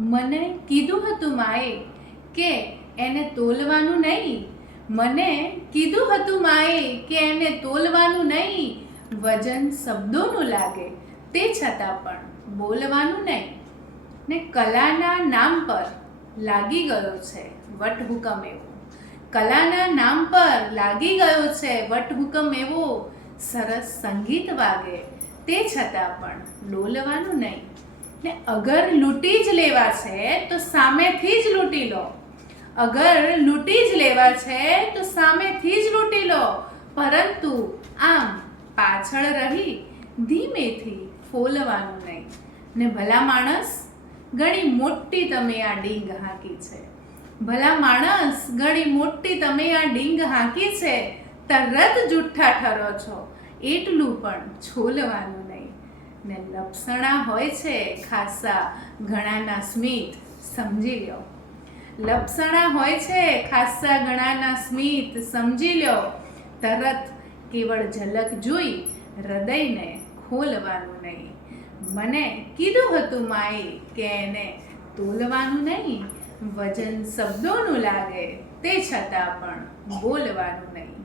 મને કીધું હતું માએ કે એને તોલવાનું નહીં. મને કીધું હતું માએ કે એને તોલવાનું નહીં. વજન શબ્દોનું લાગે તે છતાં પણ બોલવાનું નહીં. ને કલાના નામ પર લાગી ગયો છે વટહુકમ એવો. કલાના નામ પર લાગી ગયો છે વટહુકમ એવો. સરસ સંગીત વાગે તે છતાં પણ ડોલવાનું નહીં. ને અગર લૂંટી જ લેવા છે તો સામેથી જ લૂંટી લો. અગર લૂંટી જ લેવા છે તો સામેથી જ લૂંટી લો. પરંતુ આમ પાછળ રહી ધીમેથી ફોલવાનું નહીં. ને ભલા માણસ ઘણી મોટી તમે આ ડીંગ હાંકી છે. ભલા માણસ ઘણી મોટી તમે આ ડીંગ હાંકી છે. તરત જુઠ્ઠા ઠરો છો એટલું પણ છોલવાનું નહીં. ને લપસણા હોય છે ખાસા ઘણાના સ્મિત સમજી લ્યો. લપસણા હોય છે ખાસા ઘણાના સ્મિત સમજી લ્યો. તરત કેવળ ઝલક જોઈ હૃદયને ખોલવાનું નહીં. મને કીધું હતું માએ કે એને તોલવાનું નહીં. વજન શબ્દોનું લાગે તે છતાં પણ બોલવાનું નહીં.